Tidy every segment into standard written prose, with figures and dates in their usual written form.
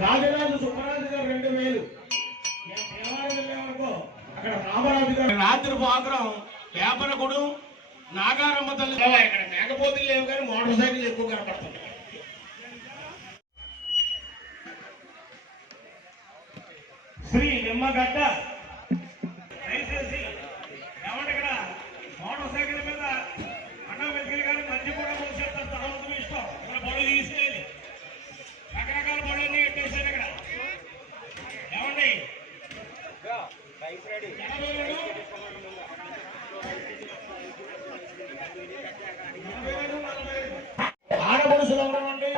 రాజరాజు సుబ్బరాజు గారు 2000 అక్కడ రామరాజు గారు రాత్రి పోగ్రం పేపరకుడు నాగారమ్మ తల్లి ఇక్కడ మేకపోతులు లేవు కానీ మోటార్ సైకిల్ ఎక్కువ కనపడుతుంది. శ్రీ నిమ్మగడ్డ దయచేసి ఏమంటే ఇక్కడ మోటార్ సైకిల్ మీద అన్న వెతికి కానీ మంచి కూడా మూసేస్తారు. తలవంతులు ఇష్టం ఇక్కడ బళ్ళు తీసుకెళ్ళి రకరకాల బళ్ళన్నీ ఎట్టేసారు ఇక్కడ. ఏమండి ఆడపడుసులు ఉన్నటువంటి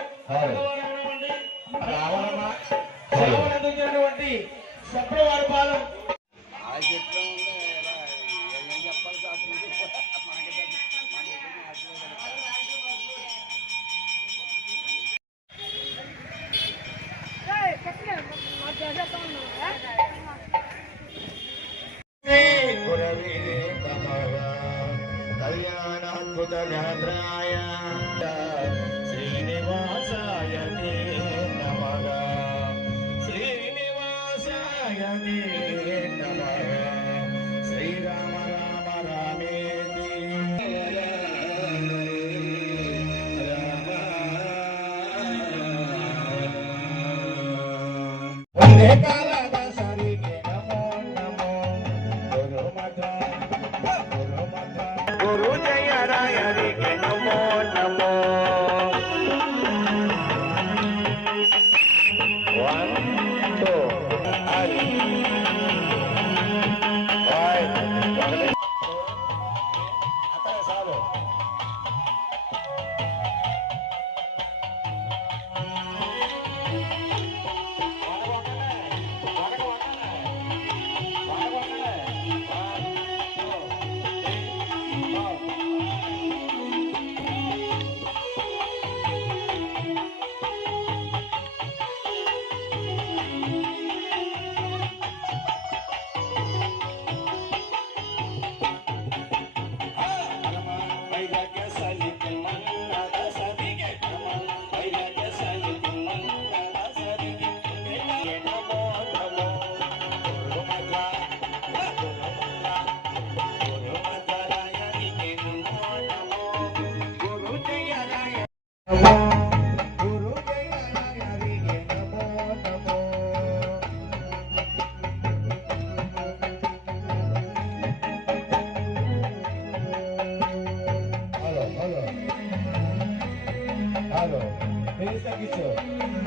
సేవలందించినటువంటి శుక్రవారి పాలెం కళ్యాణాద్భుత గాత్రాయ శ్రీనివాసాయ నమః శ్రీనివాసాయ నమః శ్రీరామ రామ రామేతి వందే కాలద సరికి నమో నమో గురు జయ రాయరికి నమో నమో. Halo, ini sakit